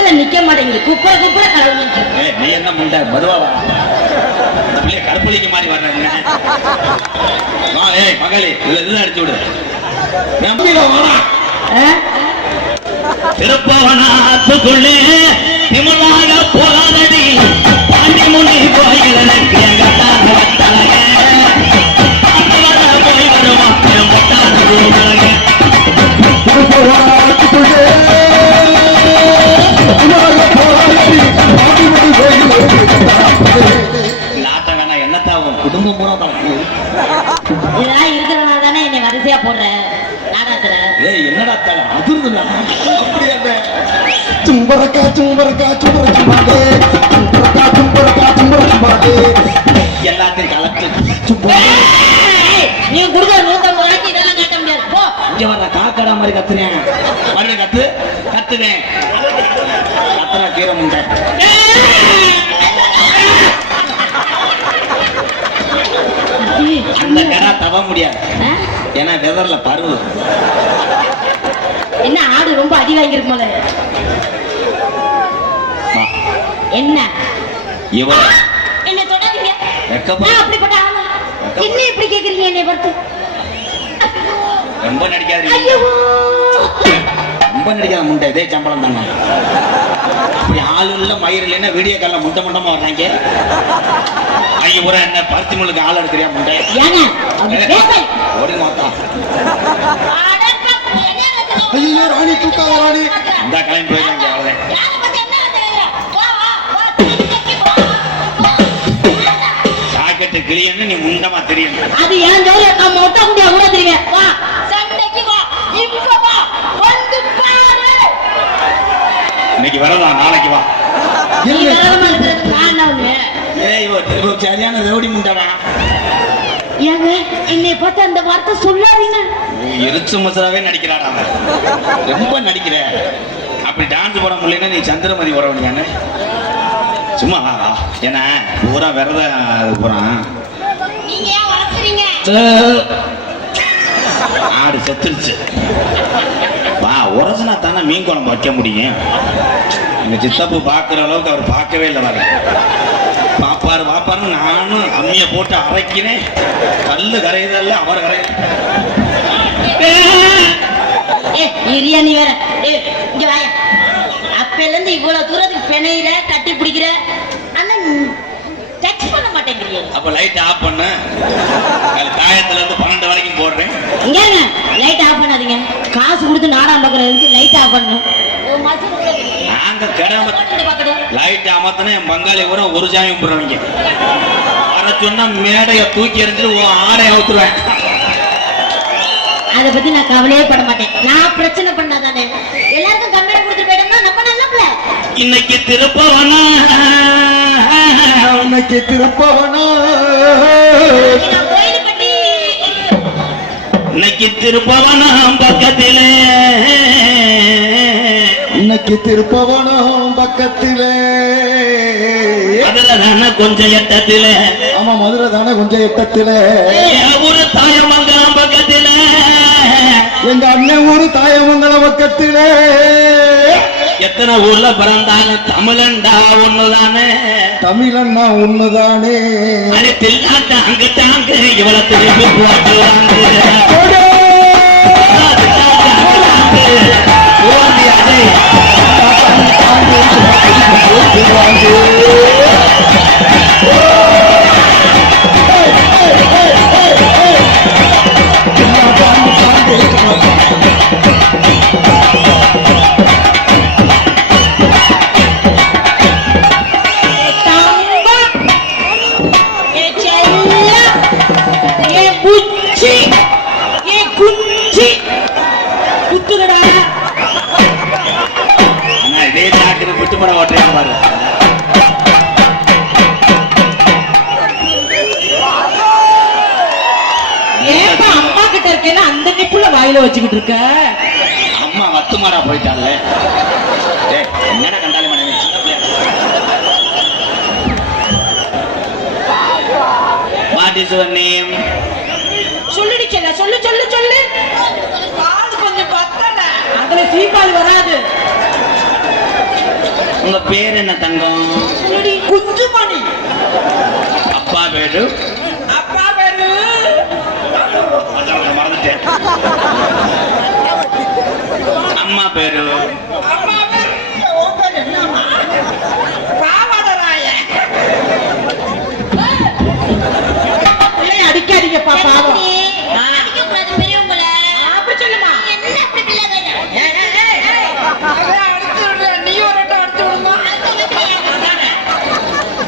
இடத்துல நிக்க மாட்டேங்குது. குப்பை குப்பை கலவு. நீ என்ன முண்டை மதுவாவா? கருப்பலிக்கு மாதிரி வர்றாங்க. மகளே இதுல அடிச்சு விடு. திருப்பவனாத்துக்குள்ளே திமுலாக போராடி பாண்டிமுனி கோயிலுக்கு போய் வருவான். நாட்ட வேணா என்னத்தான் குடும்பம் பூரா பார்க்க இதெல்லாம் இருக்கிறவங்க தானே என்னை வரிசையா போடுற நாடகத்துல. என்னடா தலை அதிர்ந்துடா சும்பரக்கா சும்பரக்கா சும்பரச்சுமாடே சும்பரக்கா சும்பரக்கா சும்பரச்சுமாடே எல்லாத்தையும் கலத்து நீ குடுக்க 150 ரூபாய்க்கு இதெல்லாம் கட்ட முடியாது. போ இங்க வர காக்கடா மாதிரி கத்துறேன். மறுபடியும் கத்துவேன் கத்துறா கீரை முண்டை. அந்த கடா தவ முடியாது. ஏன்னா வெதர்ல பருவு. என்ன ஆடு ரொம்ப அடி வாங்கிருக்கு போல. என்ன இவன் என்ன தொடாதீங்க. வெக்கப்பா அப்படிப்பட்ட ஆளா என்ன இப்படி கேக்குறீங்க என்னை பார்த்து? ரொம்ப நடிக்காதீங்க. ஐயோ ரொம்ப நடிக்காத முண்டை. இதே சம்பளம் தாங்க. இப்படி ஆளு இல்ல மயிர் இல்லைன்னா வீடியோ காலில் முண்டை முண்டமா வர்றாங்க. ஐயோ ஒரு என்ன பருத்தி முள்ளுக்கு ஆள் எடுக்கிறியா முண்டை? ஓடி மாத்தா. ஐயோ ராணி தூக்காத ராணி. இந்த கிளம்பி போயிருக்காங்க. அவ்வளவுதான். சாக்கெட்டு கிளியன்னு நீ முண்டமா தெரியும். அது ஏன் நம்ம ஒட்ட முடியா கூட தெரியும். வா சண்டைக்கு வா. இப்ப வா வந்து பாரு. இன்னைக்கு வரதா நாளைக்கு வா. சரியான ரவுடி முண்டா. ஏங்க என்னை பார்த்து அந்த வார்த்தை சொல்லாதீங்க. எரிச்சு மசாலாவே நடிக்கிறாடா. ரொம்ப நடிக்கிற. அப்படி டான்ஸ் போட முடியலன்னா நீ சந்திரமதி போட முடியானே. சும்மா ஏன்னா பூரா விரத போறான். நீங்க ஏன் வளர்த்துறீங்க? ஆடு செத்துருச்சு. வா உரசனா தானே மீன் குழம்பு வைக்க முடியும். எங்க சித்தப்பு பாக்குற அளவுக்கு அவர் பார்க்கவே இல்லை. வர பாப்பாருன்னு நானும் அம்மிய போட்டு அரைக்கினேன். கல்லு கரையுதல்ல அவர் கரையுது. நீ வேற இங்க வாய. அப்பல இருந்து இவ்வளவு தூரத்துக்கு பிணையில கட்டி பிடிக்கிற ஆனா டச் பண்ண மாட்டேங்கிறீங்க. அப்ப லைட் ஆஃப் பண்ண. காயத்துல இருந்து 12 வரைக்கும் போடுறேன். இங்க லைட் ஆஃப் பண்ணாதீங்க. காசு கொடுத்து நாடகம் பார்க்கறதுக்கு லைட் ஆஃப் பண்ணணும். நாங்க கிடாம லைட் அமர்த்தனா என் பங்காளி கூட ஒரு சாமி கும்பிடுறவங்க. வர சொன்னா மேடைய தூக்கி எறிஞ்சிட்டு ஆடைய ஊத்துருவேன். அதை பத்தி நான் கவலையே பட மாட்டேன். நான் பிரச்சனை பண்ணாதானே எல்லாருக்கும் கம்பெனி கொடுத்து போயிட்டோம்னா நம்ம நல்ல பிள்ளை. இன்னைக்கு திருப்பவனா இன்னைக்கு திருப்பவனா கோயிலுப்பட்டி இன்னைக்கு திருப்பவனா பக்கத்திலே இன்னைக்கு திருப்பவனம் பக்கத்திலே அதுல தானே கொஞ்சம் எட்டத்திலே. ஆமா மதுரை தானே கொஞ்சம் எட்டத்திலே. ஒரு தாயமங்கலம் பக்கத்திலே எங்க அண்ணன் ஊரு தாயமங்கலம் பக்கத்திலே. எத்தனை ஊர்ல பிறந்தாலும் தமிழண்டா ஒண்ணுதானே. தமிழன்னா ஒண்ணுதானே. அது தில்லாட்ட அங்கிட்டாங்க இவ்வளவு திருப்பி போட்டுவாங்க. வச்சுக்கிட்டு இருக்க. அம்மா வத்துமாடா போயிட்டால. என்னடா கண்டாலே மனைவி What is your name? சொல்லுடி செல்ல சொல்லு சொல்லு சொல்லு. கால் கொஞ்சம் பத்தல. அதுல சீப்பால் வராது. உங்க பேர் என்ன தங்கம்? குஞ்சுமணி. அப்பா பேரு? அப்பா பேரு மறந்துட்டேன். அம்மா பேரு? அம்மா பேரு உன் பேரு என்னம்மா? பாவடராய. அடிக்காதீங்கப்பா பாவம். அடிக்கக்கூடாது பெரியவங்கள. அப்படி சொல்லுமா. என்ன அப்படி பிள்ளை வேணும்? அடிச்சு விடுற நீ ஒரு ரெண்டு அடிச்சு விடுமா.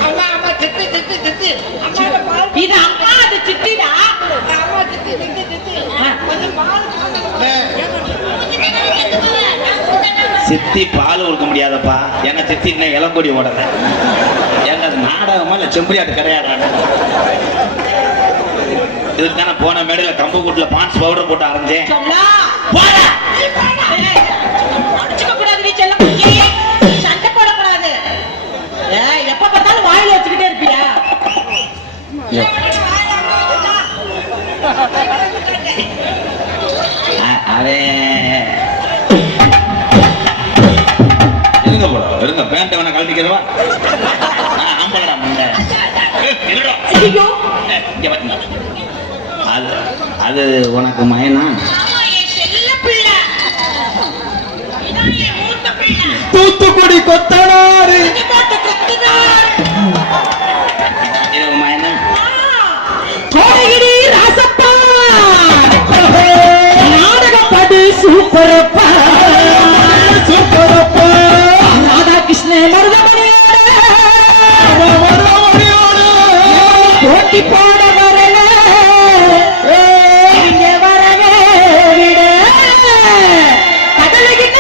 அம்மா அம்மா சித்தி சித்தி சித்தி. இது அம்மா அது சித்திடா. அம்மா சித்தி சித்தி சித்தி. கொஞ்சம் பால் சித்தி பால் கொடுக்க முடியாதப்பா. ஏன்னா சித்தி இன்னும் இளங்கொடி ஓடல. ஏன்னா அது நாடகமா இல்ல செம்பரியாட்டு கிடையாது. இதுக்கு தானே போன மேடையில கம்பு கூட்டுல பான்ஸ் பவுடர் போட்டு அரைஞ்சேன். அடிச்சுக்க கூடாது நீ செல்ல குட்டி. சண்டை போடக்கூடாது. எப்ப பார்த்தாலும் வாயில வச்சுக்கிட்டே இருப்பியா? இருங்க போட இருங்க. பேண்ட் வேணா கழட்டிக்கிறவா? ஆம்பளடா முண்டை. ஐயோ அது அது உனக்கு மயனா? தூத்துக்குடி கொத்தனாரு இது மயனா? கோடகிரி ராசப்பா நாடகப்படி சூப்பரப்பா சூப்பரப்பா ராதாகிருஷ்ண மருதமணியோட போட்டி போட வரல இங்க வரவே விட கடலுகிட்ட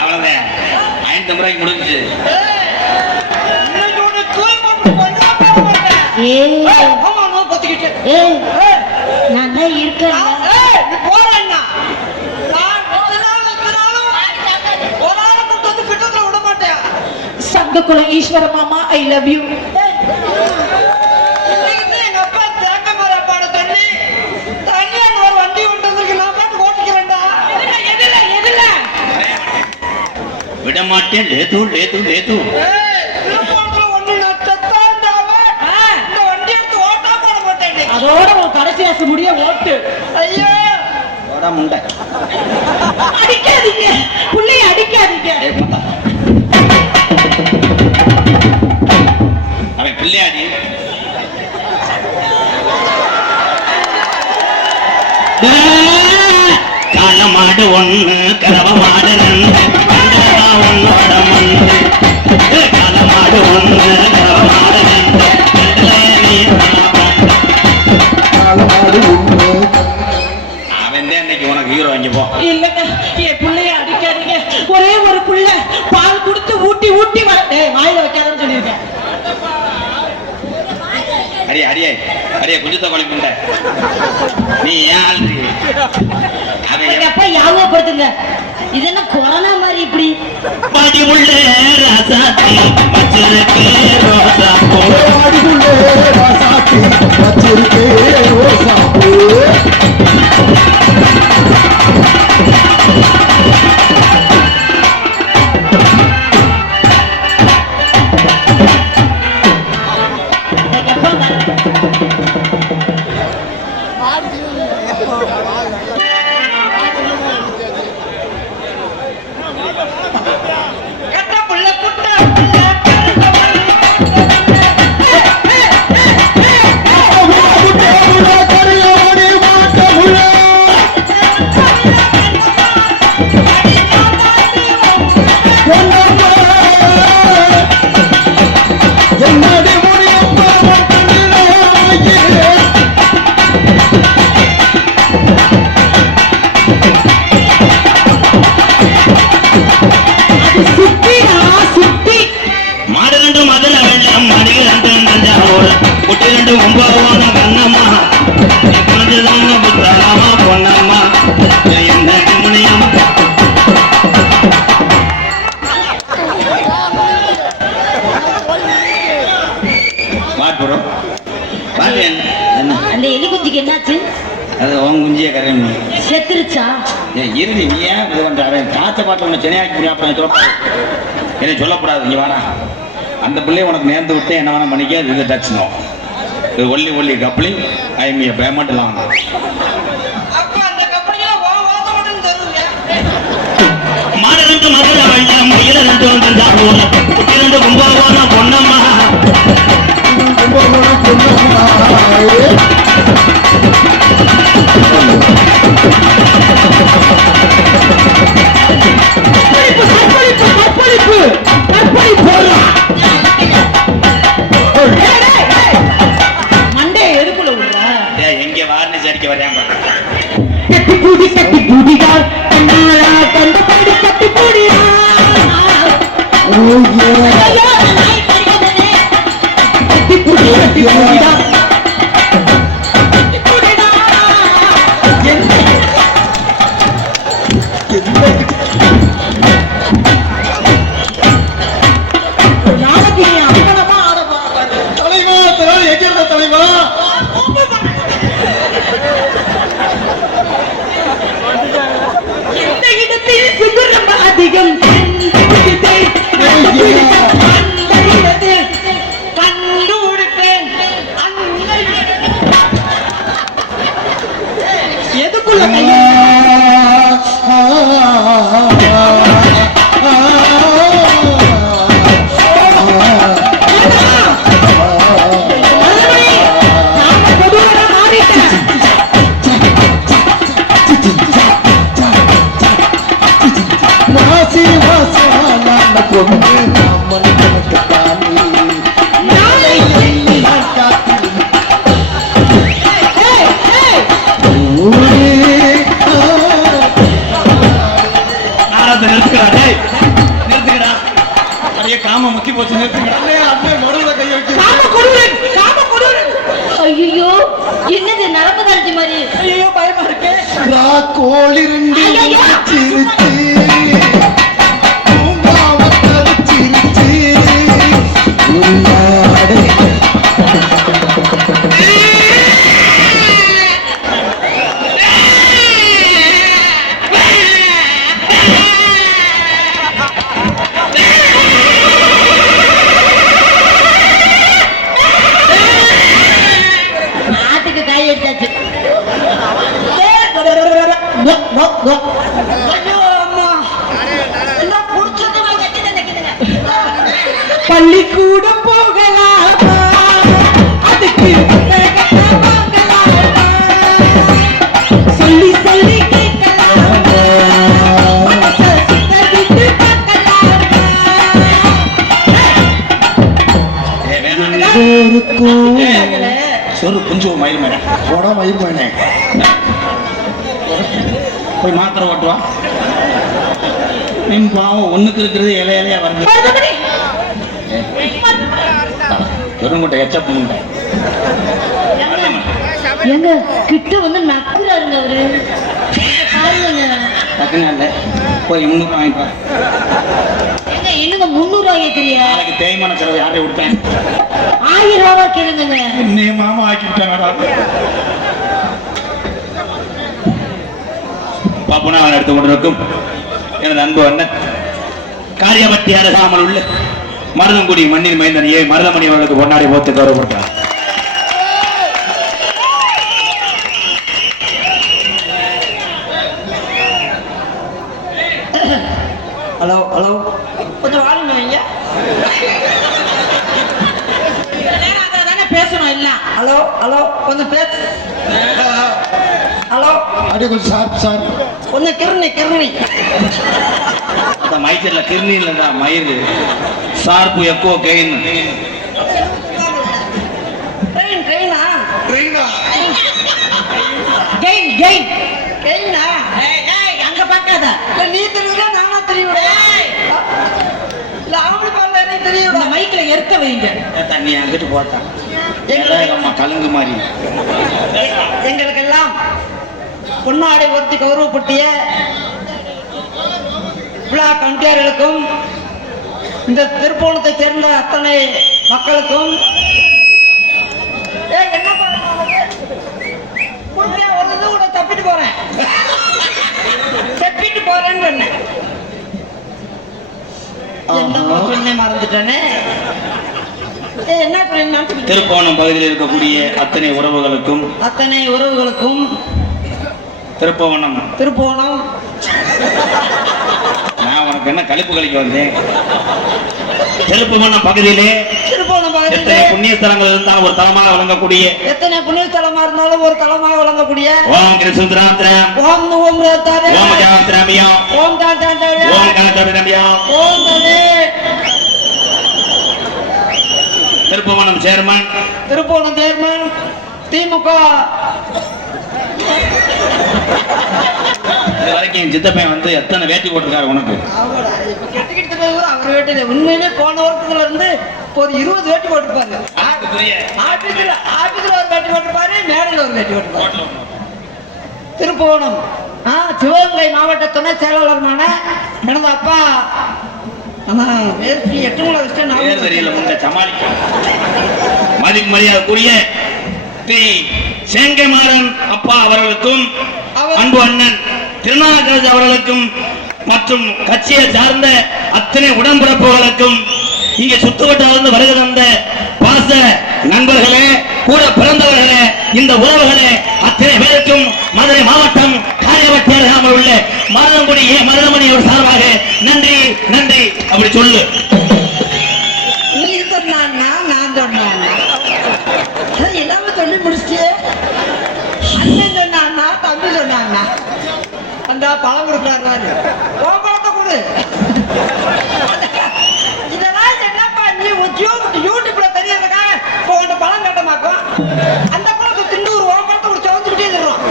அவ்வளவுதான். 5 ரூபாய்க்கு முடிஞ்சு. நான் தான் இருக்கேன். சங்கக்குள ஈஸ்வர மாமா ஐ லவ் யூ. விட மாட்டேன். லேது லேது லேது. அதோட உன் கடைசி ஆசை முடிய ஓட்டு. ஐயோ போடா முண்டை. அடிக்காதீங்க புள்ளைய அடிக்காதீங்க. அவன் பிள்ளையாடி. காலமாடு ஒண்ணு கறவ மாடு ரெண்டு ஒன்னோட மண்ணு. காலமாடு ஒண்ணு கறவ மாடு ரெண்டு காலமாடு உண்மை அவன் தான் இன்னைக்கு உனக்கு ஹீரோ. வாங்கி போ. இல்லங்க என் புள்ளைய அடிக்காதீங்க. ஒரே ஒரு புள்ள பால் கொடுத்து ஊட்டி ஊட்டி வாயில வைக்காதன்னு சொல்லியிருக்கேன். அடியே அடியே அடியே குஞ்சத்த கோழி முண்டை. நீ ஏன் ஆள்றீ? அவன் எப்ப ஞாபகப்படுத்துங்க. இது என்ன கொரோனா மாதிரி இப்படி படி உள்ள ராசாத்தி வச்சிருக்கு ரோசா பூ. ஆடிக்குள்ளே ராசாத்தி வச்சிருக்கே ரோசாப்பூ. கட்ட காய்ச்ச பாட்டில் உன்னை சென்னையாக்கி புரியாப்ப சொல்லப்படாது. என்னை சொல்லக்கூடாது. இங்கே வாடா, அந்த பிள்ளைய உனக்கு நேர்ந்து விட்டு என்ன வேணா பண்ணிக்க. இது டச்னோ, இது ஒல்லி coupling. I M A payment எல்லாம் மாடலந்து மதுரை வெள்ளம் இரண்டு இரண்டு கும்பகோணம் பொன்னம்மா கும்பகோணம் பொன்னம்மா. மண்டே எதுக்குள்ள விடுறா? எங்க வார்னு சரிக்க வரையாம கட்டி பூடிடா கண்ணாலா கண்டு பாடி கட்டி பூடிடா. ஐயோ நாய் கடிக்குதே. கட்டி பூடிடா கட்டி பூடிடா. நாளைக்கு நீ அம்பலமா ஆட போற. தலைவா எங்க இருந்த தலைவா? இந்த இடத்தில் சுகர் ரொம்ப அதிகம். எதுக்குள்ள கைய மாசி மாசான பொண்ணு நம்மன் கணக்கு தானே நாளை எல்லாம் காத்து நிறுத்துக்கடா. நிறைய காம முக்கி போச்சு. நிறுத்துக்கடா. நடுவுல கை வைக்க ஐயோ என்னது நரம்பு தளர்ச்சி மாதிரி. ஐயோ பயமா இருக்கு. கோழி ரெண்டு ஐயையோ! சிரிச்சு பூங்காவ தரிச்சிருச்சு உள்ளாடை. நாட்டுக்கு கை எடுத்தாச்சு. பள்ளிக்கூடம் போகலாமா, அதுக்கு சொல்லி சொல்லி கேட்கலாமா, மனசை சிதறிட்டு பார்க்கலாமா. சோறுக்கும் சொரு கொஞ்சம் மயில் மேல உடம்பு மயிர்மானே. போய் மாத்திரை ஓட்டுவா. மீன் பாவம் ஒண்ணுக்கு இருக்கிறது இலையா வருது. சொருங்கூட்டை எச்சப் முட்டை எங்க கிட்ட வந்து நக்குறாருங்க அவரு. பாருங்க டக்குன்னு இல்லை. போய் முன்னுக்கு வாங்கிப்பா. எங்க என்னங்க 300 ரூபாய் கேக்குறியா? நாளைக்கு தேய்மான செலவு யாரையும் விட்டேன். 1000 ரூபாய் கேளுங்க. என்னைய மாமா ஆக்கி விட்டாங்கடா. பாப்புனா எடுத்து கொண்டிருக்கும் எனது அன்பு அண்ணன் காரியபட்டி அருகாமல் உள்ள மருதங்குடி மண்ணின் மைந்தன் ஏ மருதமணி அவர்களுக்கு பொன்னாடி போத்து கௌரவப்பட்டார். ஹலோ ஹலோ கொஞ்சம் வாழுங்க ஐயா. தானே பேசணும் இல்ல. ஹலோ ஹலோ கொஞ்சம் பேசு. ஹலோ அப்படியே கொஞ்சம் சார் கொஞ்சம் கிருணி அந்த மைச்சர்ல கிருணி இல்லடா மயிறு சார்பு எக்கோ கெயின் ட்ரெயினா கெயினா அங்க பார்க்காத. நீ தெரியுதா நானா தெரியுதா? இல்ல அவனு பாருல எனக்கு தெரியும். இந்த மைக்ல எர்க்க வைங்க. தண்ணி அங்கிட்டு போட்டான் அம்மா கலுங்கு மாதிரி. எங்களுக்கெல்லாம் பொன்னாடை ஒருத்தி கௌரவப்பட்டிய விழா கண்டியார்களுக்கும் இந்த திருப்போணத்தை சேர்ந்த அத்தனை மக்களுக்கும் என்ன ஒரு இது கூட தப்பிட்டு போறேன்னு சொன்னேன். என்னமோ சொன்னேன் மறந்துட்டேனே. என்ன சொன்னேன்? திருப்போணம் பகுதியில் இருக்கக்கூடிய அத்தனை உறவுகளுக்கும் திருப்போணம் நான் உனக்கு என்ன கழிப்பு கழிக்க வந்தேன். திருப்போணம் பகுதியிலே எத்தனை புண்ணிய ஸ்தலங்கள் இருந்தாலும் ஒரு தலமாக வழங்கக்கூடிய ஓம் கிருஷ்ணராத்திரம் ஓம் ஓம் ராத்தாரே ஓம் ஜாத்திரமியம் ஓம் தாத்தாரே ஓம் கணத்தரமியம் ஓம் தனே. திருப்போணம் சேர்மன் திமுக. இது வரைக்கும் என் சித்தப்பையன் வந்து எத்தனை வேட்டி போட்டிருக்காரு உனக்கு? அவர் வேட்டில உண்மையிலே போன வருஷத்துல இருந்து ஒரு 20 வேட்டி போட்டிருப்பாங்க. ஆபீஸ்ல ஒரு வேட்டி போட்டிருப்பாரு, மேடையில் ஒரு வேட்டி போட்டிருப்பாரு. திருப்போணம் சிவகங்கை மாவட்ட துணை செயலாளருமான எனது அப்பா மதிப்பு மரியாதைக்குரிய ஸ்ரீ செங்கமாறன் அப்பா அவர்களுக்கும் அன்பு அண்ணன் திருநாகராஜ் அவர்களுக்கும் மற்றும் கட்சியை சார்ந்த அத்தனை உடன்பிறப்புகளுக்கும் இங்கே சுற்றுவட்டாலிருந்து வருகை தந்த பாச நண்பர்களே, கூட பிறந்தவர்களே, இந்த உறவுகளே, அத்தனை பேருக்கும் மதுரை மாவட்டம் காரியவட்டி அருகாமல் உள்ள மருதமணியோட சார்பாக நன்றி நன்றி அப்படி சொல்லு. நீ சொன்னான்னா நான் சொன்னான்னா எல்லாமே சொல்லி முடிச்சு. அண்ணன் சொன்னான்னா தம்பி சொன்னான்னா அந்த பழம் கொடுக்குறாரு பழத்தை கொடு. இதெல்லாம் என்னப்பா நீ யூடியூப்ல தெரியறதுக்காக உங்கள்கிட்ட பழம் கட்டமாக்கும். அந்த பழத்தை திண்டு ஒரு பழத்தை ஒரு சவந்துக்கிட்டே தருவோம்.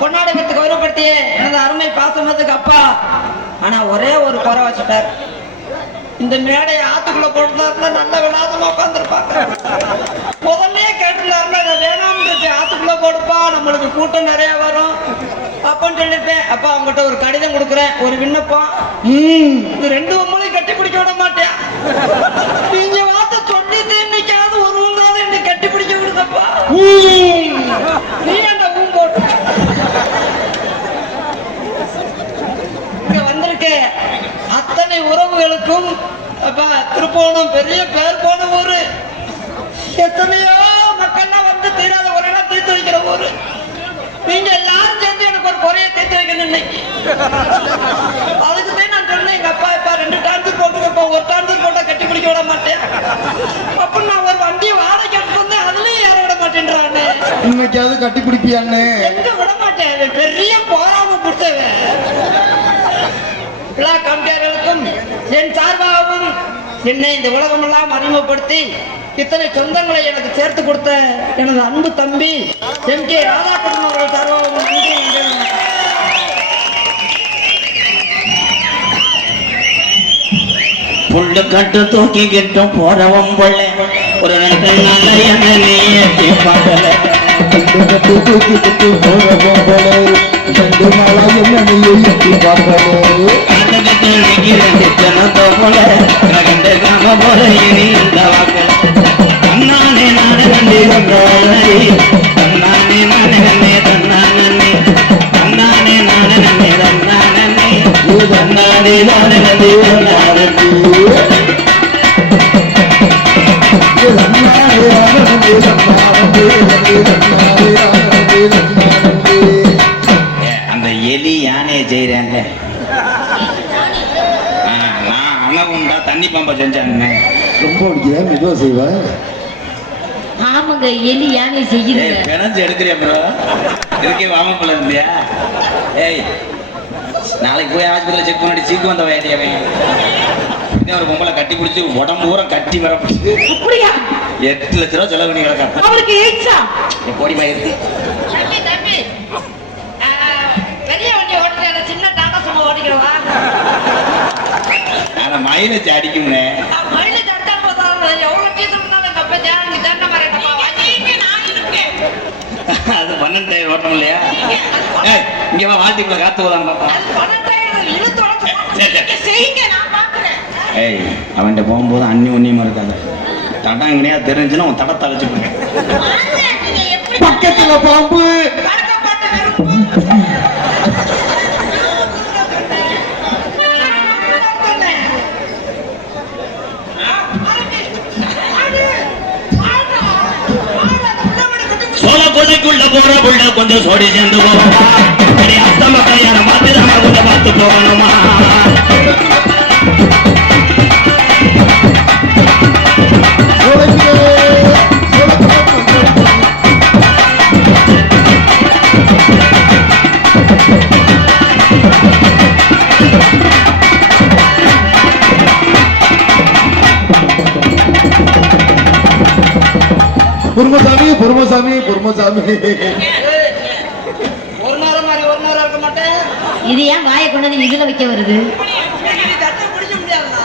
பொன்னாடகத்துக்கு கௌரவப்படுத்தியே எனது அருமை பாசமத்துக்கு அப்பா. ஆனா ஒரே ஒரு குறை வச்சுட்டார். இந்த மேடையை ஆத்துக்குள்ள போட்டுருந்தா நல்ல விளாசமா உட்காந்துருப்பாங்க. முதல்ல கேட்டுருந்தாருன்னா இதை வேணாம்னு ஆத்துக்குள்ள போடுப்பா, நம்மளுக்கு கூட்டம் நிறைய வரும் அப்பன்னு சொல்லிருப்பேன். அப்பா அவங்ககிட்ட ஒரு கடிதம் கொடுக்குறேன், ஒரு விண்ணப்பம். இது 2 பொம்பளையும் கட்டி பிடிக்க விட மாட்டேன். நீங்க வார்த்தை சொல்லிட்டு இன்னைக்காவது ஒரு ஊர்தான் என்னை கட்டி பிடிக்க விடுதப்பா. நீ அந்த ஊம் போட்டு வந்திருக்க அத்தனை உறவுகளுக்கும் திருப்போணம் பெரிய பேர் போன ஊரு. எத்தனையோ மக்கள்லாம் வந்து தீராத குறையெல்லாம் தீர்த்து வைக்கிற ஊரு. நீங்க எல்லாரும் சேர்ந்து எனக்கு ஒரு குறைய தீர்த்து வைக்கணும் இன்னைக்கு. அதுக்குதான் நான் சொன்னேன், எங்க அப்பா இப்ப 2 டான்ஸர் போட்டுக்கப்பா, ஒரு டான்ஸர் போட்டா கட்டி பிடிக்க விட மாட்டேன். அப்ப நான் ஒரு வண்டியை வாடகை எடுத்து வந்தேன், அதுலயும் ஏற விட மாட்டேன்றானே. இன்னைக்காவது கட்டி பிடிப்பியான்னு எங்க விட மாட்டேன், பெரிய போராம கொடுத்தவன். விழா கமிட்டியாளர்களுக்கும் என் சார்பாகவும் என்னை இந்த உலகமெல்லாம் அறிமுகப்படுத்தி இத்தனை சொந்தங்களை எனக்கு சேர்த்து கொடுத்த எனது அன்பு தம்பி MK ராதாகிருஷ்ணன் அவர்கள் சார்பாகவும் புள்ள கட்டு தூக்கிக்கிட்டும் போறவன் போல ஒரு நல்ல எண்ணெய் பார்க்கல. தன்னானே நானே நன்றி தன்னானே நானே நன்னே தன்னானே தன்னானே நானே நன்னே தன்னானே தன்னானே நானே நன்றி தன்னானே. அந்த எலி யானையை செய்யறாங்க. நான் அணகுண்டா தண்ணி பம்பை செஞ்சாங்க. ரொம்ப அடிக்கிறேன், மெதுவா செய்வேன். ஆமாங்க, எலி யானை செய்யுது. பிணைஞ்சு எடுக்கிறியா ப்ரோ? இருக்கே வாமப்பல இருந்தியா? ஏய், நாளைக்கு போய் ஆஸ்பத்திரியில் செக் பண்ணி சீக்கு வந்த வேண்டியவன் ஒரு பொம்பளை கட்டி பிடிச்சி உடம்பு ஊரம் கட்டி வர பிடிச்சி 8 லட்ச ரூபா செலவு பண்ணி கிடக்கா. அவருக்கு எய்ட்ஸா? கோடி பயிருக்கு பெரிய வண்டி ஓட்டுறேன், சின்ன டாடா சும்மா ஓட்டிக்கிறவா. ஆனா மைலேஜ் அடிக்கும்னே. மைலேஜ் அடிச்சா போதும், எவ்வளவு டீசல் தப்ப ஜானி தண்ண மாதிரி அது 12 ஓட்டம் இல்லையா? இங்க வா, வாழ்த்துக்குள்ள காத்து போதான் பாப்பா. ஏய், அவன்கிட்ட போகும்போது அண்ணி ஒன்னியமா இருக்காது. தடாங்கனையா தெரிஞ்சுன்னா உன் தடத்தை அழைச்சு போடுவேன். பக்கத்துல பாம்பு. ஓலைக்குள்ள போற புள்ள கொஞ்சம் சோடி சேர்ந்து போகணுமா அஸ்தம கல்யாணம் பார்த்து நம்ம கொஞ்சம் பார்த்து போகணுமா பொறுமசாமி பொறுமசாமி பொறுமசாமி ஒரு நேரம் மாதிரி ஒரு நேரம் இருக்க மாட்டேன். இது ஏன் வாயை கொண்டு வந்து இதுல வைக்க வருது? நீ தட்டை பிடிக்க முடியாதுண்ணா.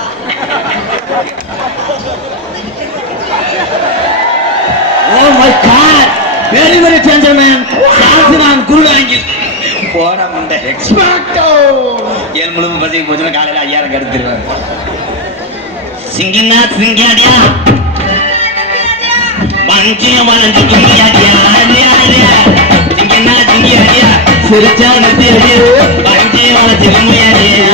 Oh my God! Very very gentleman. சான்சினான் குருடாங்கி. போட முண்டை எக்ஸ்பெக்டோ. ஏன் முழுவதும் பசிக்கு போச்சுன்னா காலையில 5000 கடுத்துருவாரு. சிங்கினா சிங்கியாடியா. மஞ்சிய மலஞ்சு கும்பியாடியா. சிங்கினா சிங்கியாடியா. சிரிச்சா நத்தியாடியா. மஞ்சிய மலஞ்சு கும்பியாடியா.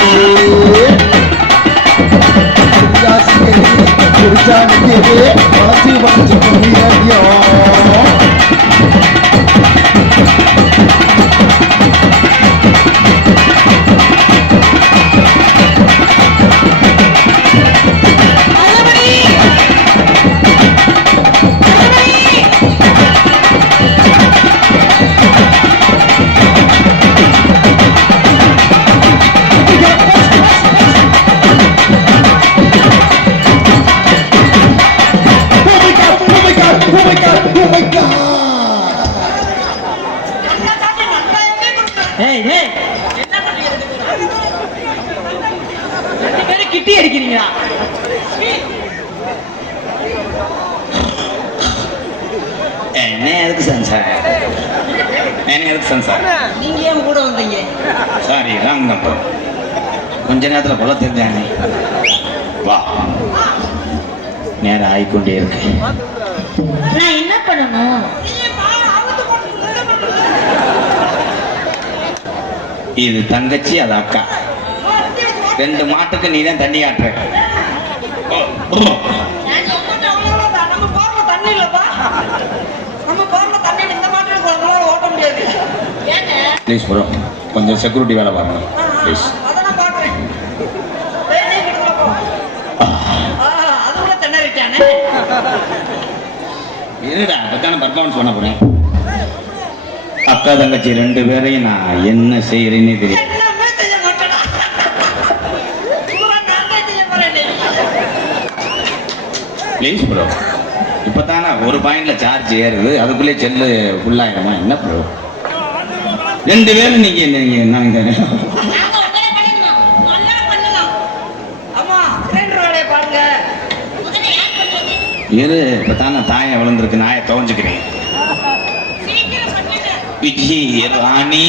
கிட்டி அடிக்கிறீங்களா? என்ன எதுக்கு சென்சார்? என்ன எதுக்கு சென்சார்? நீங்க ஏன் கூட வந்தீங்க? Sorry wrong number. கொஞ்ச நேரத்தில் கொல்ல தெரிஞ்சானே. வா நேரம் ஆயிக்கொண்டே இருக்கு. நான் என்ன பண்ணணும்? இது தங்கச்சி அது அக்கா. 2 மாட்டுக்கு நீ தான் தண்ணி ஆட்டுற. நம்ம போர்ல தண்ணி இல்லப்பா. நம்ம போர்ல தண்ணி இந்த மாட்டுக்கு ஓட்ட முடியாது. ப்ளீஸ் ப்ரோ கொஞ்சம் செக்யூரிட்டி வேலை பாருங்க ப்ளீஸ். அதான் பாக்குறேன். அது கூட திணறிட்டானே. இருடா அதுக்கான பர்ஃபார்மன்ஸ் பண்ண போறேன். அக்கா தங்கச்சி 2 பேரையும் நான் என்ன செய்யறேன்னே தெரியும். எல்லாமே செய்ய மாட்டேடா. நான் செய்ய போறேன். ப்ளீஸ் ப்ரோ இப்போதானே ஒரு பாயிண்ட்ல சார்ஜ் ஏறுது அதுக்குள்ளே செல்லு ஃபுல்லாயிரமா என்ன ப்ரோ? 2 பேரும் நீங்க என்ன இரு இப்போதானே தாயை விழுந்திருக்கு நாயை துவஞ்சுக்கிறேன். விஜி ராணி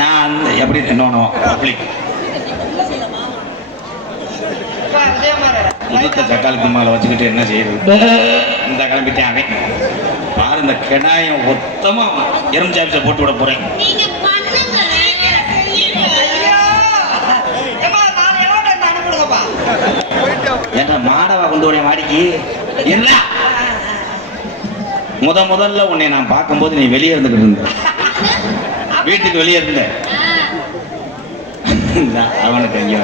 நான் எப்படி நோனோம் பப்ளிக் முகத்தை தக்காளி மேல வச்சுக்கிட்டு என்ன செய்யுது? இந்த கிளம்பிட்டேன் பாரு இந்த கிடாயம் மொத்தமா எறும்பு சாப்பிச்ச போட்டு விட போறேன். ஏன்னா மாடவா கொண்டு வரேன் வாடிக்கு என்ன முதல்ல உன்னை நான் பார்க்கும்போது நீ வெளியே இருந்துகிட்டு இருந்த வீட்டுக்கு வெளியே இருந்த அவனுக்கு ஐயோ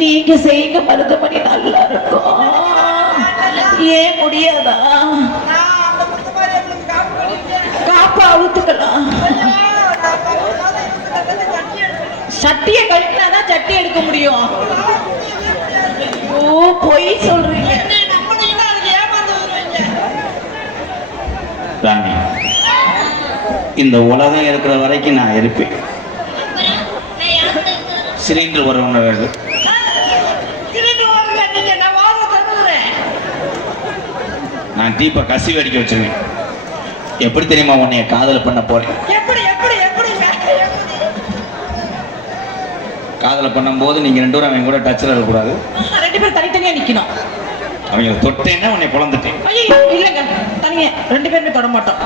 நீங்க செய்யுங்க மருதமணி நல்லா இருக்கும். ஏன் முடியாதா? காப்பா அவுத்துக்கலாம். சட்டியை கழினாதான் சட்டி எடுக்க முடியும். ஓ பொய் சொல்றீங்க. ராணி இந்த உலகம் இருக்கிற வரைக்கும் நான் இருப்பேன். சிலிண்டர் வரவங்க வேறு நான் டீப்பா கசி வெடிக்க வச்சிருக்கேன். எப்படி தெரியுமா உன்னைய காதல் பண்ண போறேன். காதல் பண்ணும் போது நீங்க 2 பேரும் அவங்க கூட டச்சில் இருக்கக்கூடாது. 2 பேரும் தனித்தனியா நிக்கணும். அவங்க தொட்டேன்னா உன்னை குழந்துட்டேன். இல்லங்க தனியா 2 பேருமே தொட மாட்டோம்.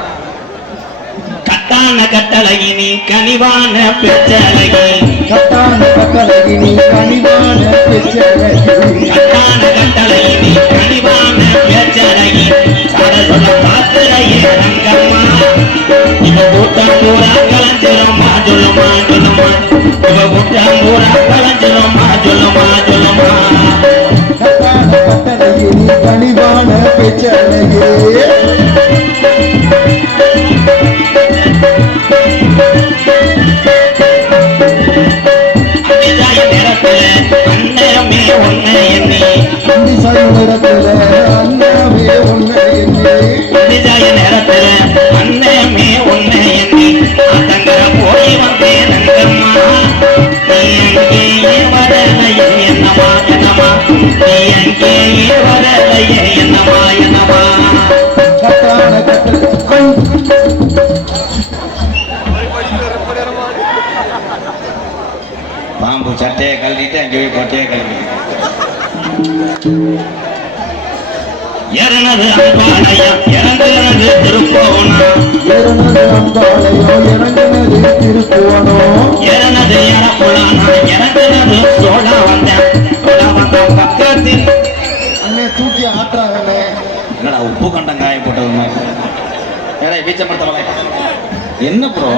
கட்டான கட்டழகினி கனிவான பெற்றழகி கட்டான கட்டழகினி கனிவான பெற்றழகி கட்டான கட்டழகினி கனிவான பெற்றழகி சாட சொல்ல காத்தழகி ரங்கம்மா இவ கூட்டம் பூரா கலஞ்சிரும்மா சொல்லுமா சொல்லுமா இவ கூட்டம் பூரா கலஞ்சிரும்மா சொல்லுமா சொல்லுமா கட்டான கட்டளையே நீ கனிவான பேச்சழகே அன்னமே ஒன்னு எண்ணி அந்திசாய நேரத்துல அன்னமே ஒண்ணு எண்ணி அந்திசாய நேரத்துல அன்னமே ஒன்னு எண்ணி அத்தங்க போய் வந்தேன் ரங்கம்மா நீ அங்கேயே வரலையே என்னமா என்னமா நீ அங்கேயே வரலையே என்னமா என்னமா கட்டான கட்டளை பாம்பு சட்டையை கழட்டிட்டு அங்கே போய் பொட்டையை கழட்டி இறனது அம்பாளையம் இறங்குறது திருப்போணம் ஏறனது அம்பாளையம் இறங்கினது திருப்புவனம் இறனது இறப்புலானா இறங்குறது சோழ வந்தேன் பக்கத்தில் அண்ணே தூக்கி ஆட்டுறாங்கண்ணே என்னடா உப்பு கண்டம் காய போட்டது மாதிரி ஏடா வீச்சம்படுத்தலை என்ன ப்ரோ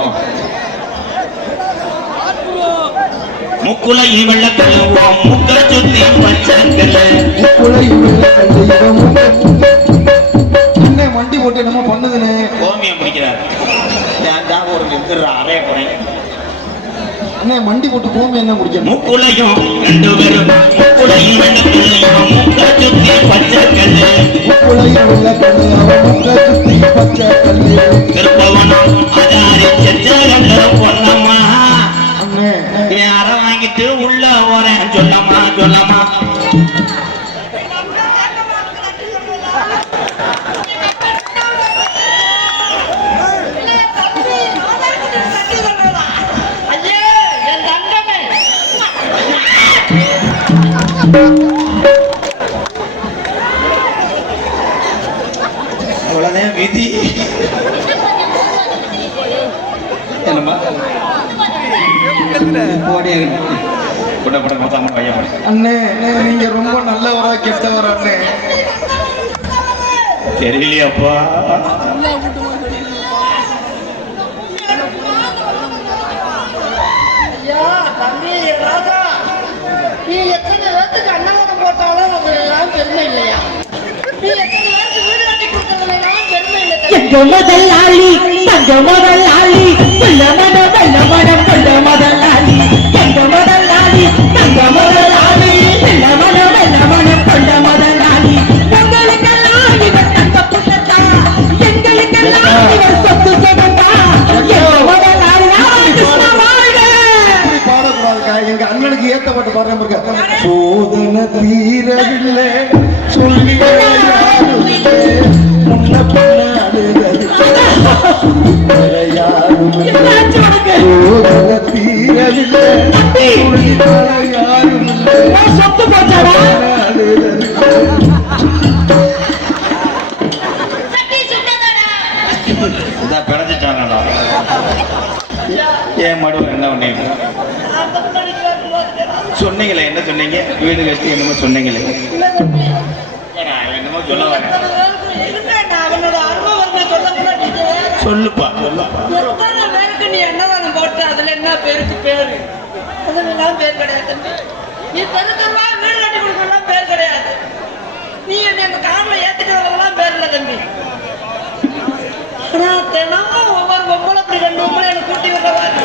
முக்குலை வெள்ளக்கல்லுவோம் முக்க சுத்தி பச்சைக்கல்ல முக்குளை வெள்ளக்கல்லு அண்ணே வண்டி போட்டு என்னமோ பண்ணுதுண்ணே கோமியம் பிடிக்கிறார் ஏன் ஒரு நிறுத்துற அறைய போறேன் அண்ணே மண்டி போட்டு கோமி என்ன குடிக்கணும் முக்குலையும் ரெண்டு பேரும் முக்குலையும் வெள்ளக்கல்லையும் முக்க சுத்தி பச்சைக்கல்ல முக்குளை வெள்ளக்கல்லு அவன் முக்க சுத்தி பச்சை கல்லு திருப்பவனம் அதாரி செஞ்சகல்ல பொன்னம்மா அண்ணே யார வாங்கிட்டு உள்ள போறேன் சொல்லம்மா சொல்லம்மா ஐயே என் தங்கமே அவ்வளவுதான் விதி என்னம்மா அண்ணே நீங்க ரொம்ப நல்லவரா கெட்டவரா அண்ணே தெரியலையாப்பா ஐயா தம்பி ராஜா நீ எத்தனை பேருக்கு அன்னதானம் போட்டாலும் அதெல்லாம் பெருமை இல்லையா நீ எத்தனை பேருக்கு வீடு கட்டி கொடுத்ததுலாம் பெருமை இல்லை எங்க முதலாளி தங்க முதலாளி வெள்ள மனம் கொள்ள முதலாளி எங்க முதலாளி தங்க முதலாளி வெள்ள மனம் கொள்ள முதலாளி உங்களுக்கெல்லாம் இவர் தங்க புத்தத்தா எங்களுக்கெல்லாம் இவர் சொத்து சொந்தா எங்க முதலாளி ராமகிருஷ்ண வாழ்க. இப்படி பாடக்கூடாதுக்கா எங்க அண்ணனுக்கு ஏத்தப்பட்டு பாடுறேன் பாருங்க சோதனை தீரவில்லை சொல்லி யாரும் இல்லை முன்ன பின்ன அழுகது யாரும் இல்லை என்னாச்சு உனக்கு? சோதனை தீரவில்லை சொல்லி யாரும் இல்லை உன் சொத்து போச்சாடா? அழுகது இதான் பிழைச்சிட்டாங்கடா ஏன் மடுவ என்ன பண்ணீங்க சொன்னீங்களே என்ன சொன்னீங்க வீடு கட்டி என்னமோ சொன்னீங்களே என்னமோ சொல்ல வரேன் அவனோட அனுபவத்தை சொல்லக்கூட நீங்க சொல்லுப்பா சொல்லுப்பா எத்தனை பேருக்கு நீ என்னதானம் போட்டு அதுல என்ன பேருக்கு பேரு அதுலாம் பேர் கிடையாது தம்பி. நீ பெருக்கெல்லாம் வீடு கட்டி கொடுக்கலாம் பேர் கிடையாது நீ என்ன அந்த காரில் ஏத்திட்டு வரலாம் பேர் இல்லை தம்பி ஆனா தினமும் ஒவ்வொரு பொம்பளை அப்படி ரெண்டு பொம்பளை எனக்கு கூட்டி விடுறவாரு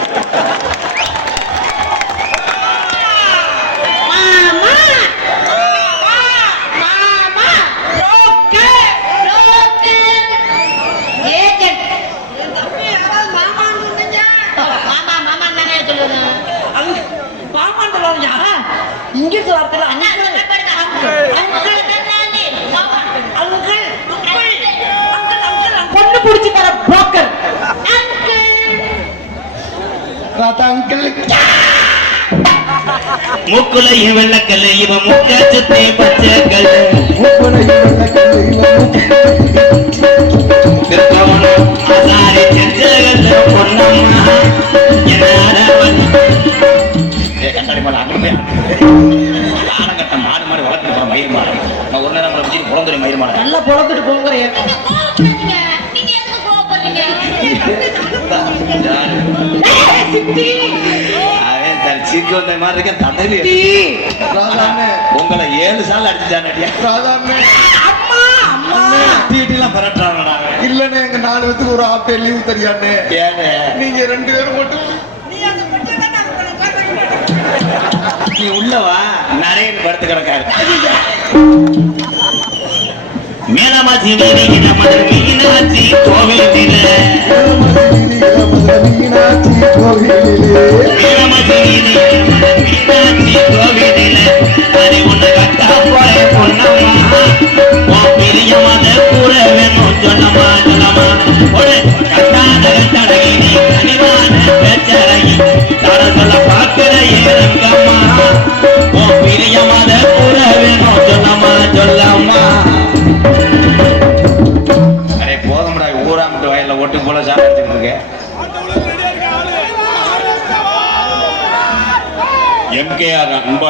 இங்கிலீஷ் வார்த்தையில பொண்ணு புடிச்சு தர புரோக்கர் ராதா அங்கிள் மூக்குலையும் வெள்ளக்கல்லு இவன் முக்க சுத்தி பச்சைக்கல்லு முக்குளை வெள்ளக்கல்லு திருப்பவனம் அசாரி செஞ்சகல்ல பொன்னம்மா ஆனங்கட்டம் மாடு மாடு வளர்த்துட்டு போற மயிர் மாடு நான் ஒரு நேரம் வச்சு குழந்தை மயிர் மாடு நல்லா பொழந்துட்டு போங்கிற நீங்க அவன் தன் சீக்கு வந்த மாதிரி இருக்க தடவி ராதாண்ணே உங்களை 7 சால் அடிச்சுட்டானடியா ராதாண்ணே தீட்டிலாம் பரட்டானடா இல்லண்ணே எங்க 4 பேத்துக்கு ஒரு ஆஃப் டே லீவ் தெரியாண்ணே ஏனே நீங்க 2 பேரும் மட்டும் நீ உள்ளவா நிறைய படுத்து கிடக்காரு மேலமாச்சி வீதியில மதுரை மீனாட்சி கோவிலில மீனாட்சி கோவிலிலே மேலமாச்சி வீதியில மதுரை மீனாட்சி கோவிலில அதை உன்னை கட்டா போல பொன்னம்மா உன் பெரிய மத கூற வேணும் சொல்லமா ஒரு கட்டாத கட்டடகி நீ கனிவான பேச்சரகி தர சொல்ல பார்க்கிற ஏறங்கம்மா உன் பெரிய மத கூற வேணும் சொல்லம்மா அரே போதும்டா ஊராமட்டு வயல்ல ஓட்டு போல சாப்பிட்டு இருக்கேன் எம்கேஆர் அன்பா